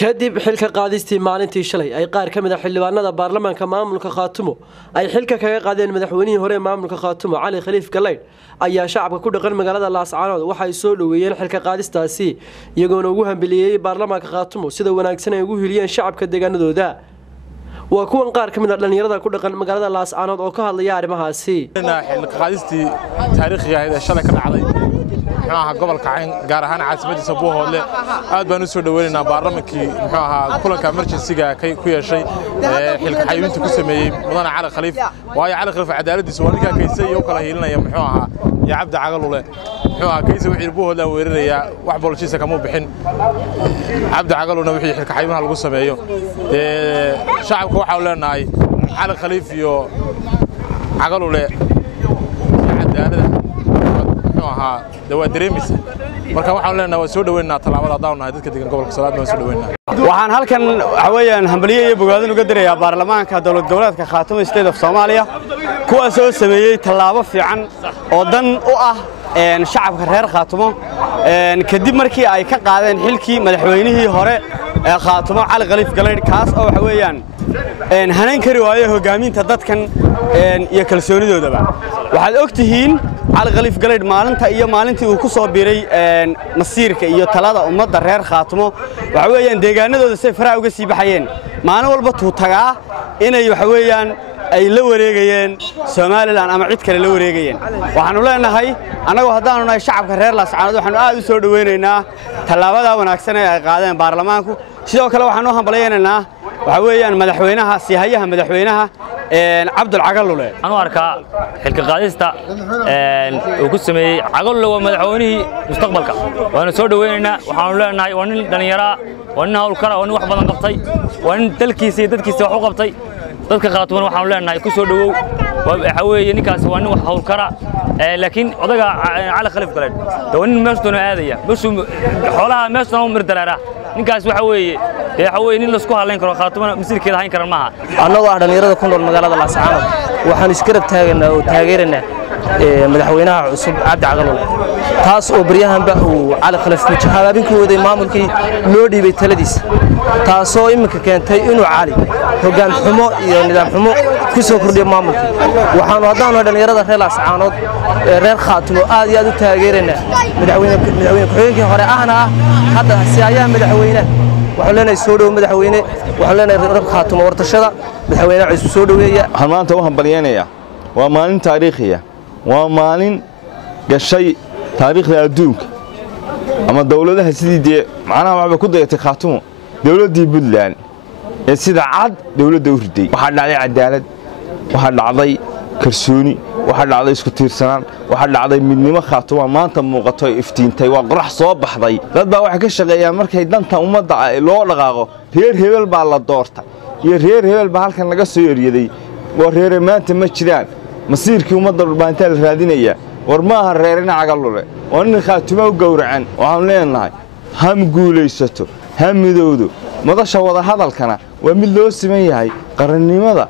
kadib xilka qaadistii maalintii shalay ay qaar ka mid ah xildhibaanada baarlamaanka maamulka Khaatumo ay xilka kaga qaadeen madaxweynihii hore maamulka Khaatumo Cali Khaliif Galeyd ayaa shacabka ku dhaqan magaalada Laascaanood waxay soo dhaweeyeen xilka qaadistaasi iyagoona ugu hambaliyay baarlamaanka Khaatumo sida wanaagsan ay ugu hiliyeen shacabka deegaanadooda waa kuwan qaar ka mid ah dhalinyarada ku dhaqan magaalada Laascaanood oo ka hadlaya arrimahaasi xilka qaadistii taariikhiga ah ee shalay ka dhacday gobolka Cayn gaar ahaan caasimadiisa Buuhoodle aad baan u soo dhaweynaynaa baarlamaankii kulanka emergency-ga ku yeeshay xilka xayuunta ku sameeyay mudane Cali Khaliif waayo Cali Khaliif cadaaladiisa waa ninka kaysay iyo kala hiilinaya ya Cabdi Cagalule kaysay wixii Buuhoodle weeraraya wax boloshiisa kama bixin Cabdi Cagalule wixii xilka xayuunha lagu sameeyo shacabka waxa uu leenahay Cali Khaliif iyo Cagalule cadaalada dareemisa marka waxaan leenahay soo dhaweynaa talaabada daawnaa dadka deegan gobolka Salaad baan soo dhaweynaa waxaan halkan waxweeyaan hambaliye iyo bogaadin uga direeyaa baarlamaanka dawlad goboleedka Khaatumo State of Soomaaliya kuwaas oo sameeyay talaabo fiican oo dan u ah shacabka reer Khaatumo kadib markii ay ka qaadeen xilkii madaxweynihii hore ee Khaatumo Cali Khaliif Galeyd kaas oo waxweeyaan hanan kari waayo hogaaminta dadkan iyo kalsoonidoodaba waxaad ogtihiin Cali Khaliif Galeyd maalintii uu ku soo biiray masiirka iyo talada ummadda reer Khaatumo waxa weeyaan deegaanadooda si faraha uga sii baxayeen maalin walba tuu tagaa inay waxa weeyaan ay la wareegayeen Soomaaliland ama cid kale la wareegayeen waxaanu leenahay anagoo haddaanu nahay shacabka reer Laascaanood waxaanu aad u soo dhaweynaynaa talaabada wanaagsan ee ay qaadeen baarlamaanku sidoo kale waxaanu hambalyeynaa waxa weeyaan madaxweynaha siyahayaha madaxweynaha Cabdi Cagalule أنا أركع حلك قادستا وقسمي عقله ومدحوني مستقبلك وأنا سود ويننا وحاولنا وأن دنيرة وأن هالكرة وأن واحد بدن قبطي وأن تلكيسي وحق قبطي تلك خاطر وحاولنا يكسر وحوي نكاس وأن واحد هالكرة لكن أضيع على خلف قلد وأن مشتون هذه بس حولها مشتون مردلرة ninkaas waxa weeye in la isku haleyn karo Khaatumo masiirkeeda hayn karan maaha annagu ah dhalinyarada ku nool magaalada Laascaanood waxaan iskarab taaganaa oo taageeranaa madaxweynaha cusub Cabdi Cagalule taas oo baryahanba uu Cali Khaliif ku jahaabinkoodii maamulkii loo dhiibay taladiisa taas oo imika keentay inuu Cali hogaan xumo iyo nidaam xumo ku soo kordhiyo maamulka waxaan wadaan dhalinyarada reer Laascaanood reer Khaatumo aad iyo aad u taageeranaa madaxweyne ku-xigeenkii hore ahna hadda siyaaya madaxweyne waxaan leenahay soo dhaw madaxweyne waxaan leenahay reer Khaatumo wartashada madaxweyne cusub soo dhaweeya waxaan maanta u hambalyeynaya waa maalin taariikhi ah waa maalin gashay taariikhda adduunka ama dawladaha sidii macnaha waxba ku dayatay Khaatumo dawladii Puntland ee sida cad dawladda u riday waxa dhacday cadaalad waxa dhacday kalsooni waxa dhacday isku tiirsanaan waxa dhacday midnimo Khaatumo maanta muuqato iftiintay waa qorax soo baxday dad baa waxa ka shaqeeyaa markay danta ummadda loo dhaqaaqo reer hebel baa la doortay iyo reer hebel baa halkan laga soo yariyaday waa reer maanta ma jiraan masiirkii ummadda dhulbaanta la raadinaya war ma aha reerina Cagalule oo nin Khaatumo u gowracan waxaan leenahay ham guulaysato ham midowdo madasha wada hadalkana waa mid loo siman yahay qarannimada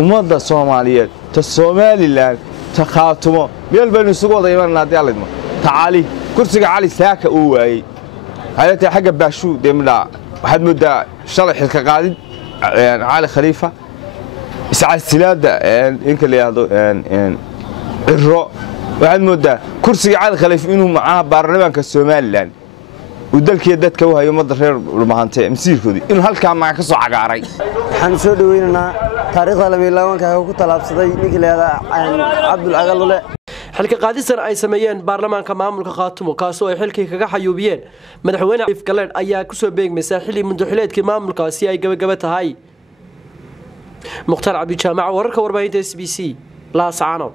ummadda Soomaaliyeed ta Somaliland ta Khaatumo meel baan isugu wada imanaa diyaalidmo taali kursiga Cali Saaka uu waayay hay'adda xagga baashu deemda waxaad moodaa shalay xilka qaadid Cali Khalifa iscaasilaada inka leeyado ciro waxaad moodaa kursiga Cali Khaliif inuu macaa baarlamaanka Somaliland uu dalkii dadka u hayo ummadda reer Dhulmaantay masiirkoodii inuu halka ma ka soo cagaaray waxaan soo dhaweynaa taariikhda la miilaawanka ku talaabsaday ninka leeyahay Cabdi Cagalule xilka qaadisan ay sameeyeen baarlamaanka maamulka Khaatumo kaas oo ay xilkii kaga xayuubiyeen madaxweyne Khaliif Galeyd ayaa ku soo beegmaysa xilli muddaxileedkii maamulkaasi ay gabagaba tahay Mukhtaar Cabdi Jaamac wararka warbaahinta SBC Laascaanood